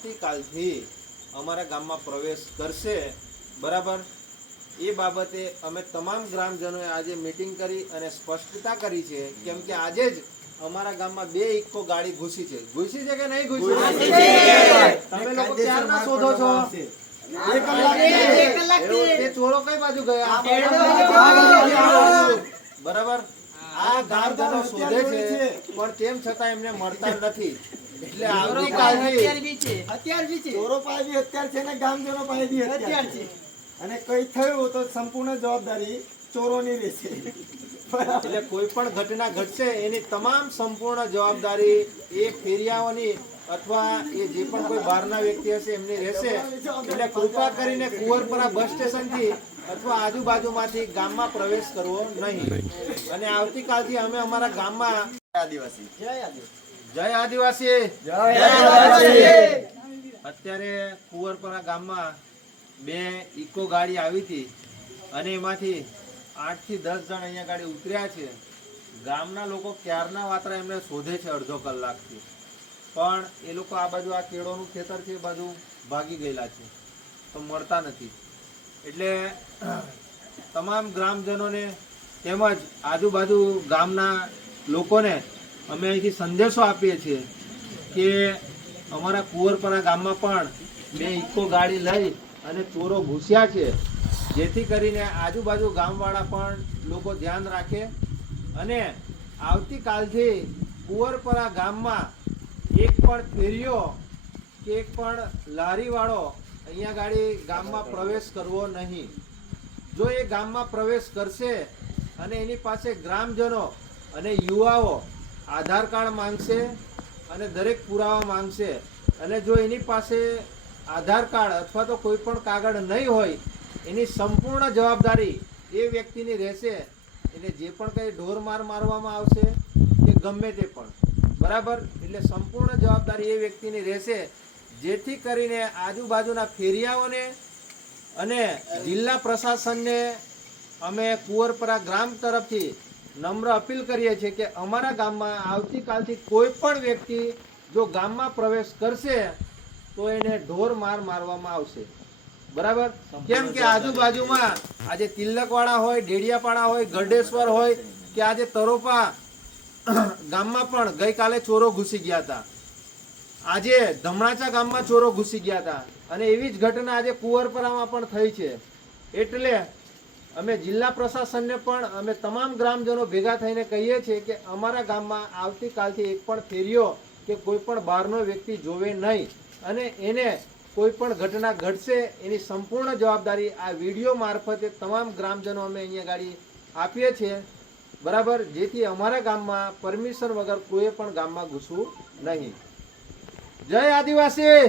આવતીકાલથી અમારા ગામમાં પ્રવેશ કરશે, બરાબર? એ બાબતે અમે તમામ ગ્રામજનોએ આજે મીટિંગ કરી અને સ્પષ્ટતા કરી છે, કેમ કે આજે જ અમારા ગામમાં 2 ઇકો ગાડી ઘૂસી છે કે નહીં ઘૂસી? તમે લોકો ક્યારના શોધો છો? તે ચોરો કઈ બાજુ ગયા? બરાબર, આ ગામજનો શોધે છે પણ તેમ છતાં એમને મળતા નથી. એટલે આવતીકાલથી ચોરો પાસે બી હથિયાર છે ને ગામજનો પાસે બી હથિયાર છે, અને કઈ થયું તો સંપૂર્ણ જવાબદારી ચોરોની રહેશે. એટલે કોઈ પણ ઘટના ઘટશે એની તમામ સંપૂર્ણ જવાબદારી એ ફેરિયાઓની અથવા એ જે પણ કોઈ બહારના વ્યક્તિ હશે એમની રહેશે. એટલે કૃપા કરીને કુંવરપરા બસ સ્ટેશનથી અથવા આજુબાજુમાંથી ગામમાં પ્રવેશ કરવો નહીં. અને આવતીકાલથી અમે અમારા ગામમાં જય આદિવાસી અત્યારે કુંવરપરા ગામમાં 2 ઇકો ગાડી આવી હતી અને એમાંથી 8 થી 10 જણ અહીંયા ગાડી ઉતર્યા છે. ગામના લોકો ક્યારના વાતરા એમને શોધે છે અડધો કલાકથી, પણ એ લોકો આ બાજુ આ કેળોનું ખેતર છે એ બાજુ ભાગી ગયેલા છે તો મળતા નથી. એટલે તમામ ગ્રામજનોને તેમજ આજુબાજુ ગામના લોકોને અમે અહીંથી સંદેશો આપીએ છીએ કે અમારા કુંવરપરા ગામમાં પણ 2 ઇકો ગાડી લઈ અને ચોરો ઘૂસ્યા છે, જેથી કરીને આજુબાજુ ગામવાળા પણ લોકો ધ્યાન રાખે. અને આવતીકાલથી કુંવરપરા ગામમાં એક પણ ફેરિયો કે એક પણ લારીવાળો અહીંયા ગાડી ગામમાં પ્રવેશ કરવો નહીં. જો એ ગામમાં પ્રવેશ કરશે અને એની પાસે ગ્રામજનો અને યુવાઓ આધાર કાર્ડ માંગશે અને દરેક પુરાવા માંગશે, અને જો એની પાસે આધાર કાર્ડ અથવા તો કોઈ પણ કાગળ નહીં હોય એની સંપૂર્ણ જવાબદારી એ વ્યક્તિની રહેશે. એને જે પણ કંઈ ઢોર માર મારવામાં આવશે કે ગમે તે પણ, બરાબર, એટલે સંપૂર્ણ જવાબદારી એ વ્યક્તિની રહેશે. જેથી કરીને આજુબાજુના ફેરિયાઓને અને જિલ્લા પ્રશાસનને અમે કુંવરપરા ગ્રામ તરફથી નમ્ર અપીલ કરીએ છીએ કે અમારા ગામમાં આવતીકાલથી કોઈ પણ વ્યક્તિ જો ગામમાં પ્રવેશ કરશે તો એને ઢોર માર મારવામાં આવશે, બરાબર? કેમ કે આજુબાજુમાં આજે તિલકવાડા હોય, ડેડિયાપાડા હોય, ગરડેશ્વર હોય કે આજે તરોપા ગામમાં પણ ગઈકાલે ચોરો ઘૂસી ગયા હતા, આજે ધમણાચા ગામમાં ચોરો ઘૂસી ગયા હતા, અને એવી જ ઘટના આજે કુંવરપરામાં પણ થઈ છે. એટલે અમે જિલ્લા પ્રશાસનને પણ અમે તમામ ગ્રામજનો ભેગા થઈને કહીએ છીએ કે અમારા ગામમાં આવતીકાલથી એક પણ ફેરિયો કે કોઈ પણ બહારનો વ્યક્તિ જોવે નહીં, અને એને કોઈ પણ ઘટના ઘટશે એની સંપૂર્ણ જવાબદારી આ વિડીયો મારફતે તમામ ગ્રામજનો અમે અહીંયા ગાડી આપીએ છીએ, બરાબર? જેથી અમારા ગામમાં પરમિશન વગર કોઈ પણ ગામમાં ઘૂસવું નહીં. જય આદિવાસી.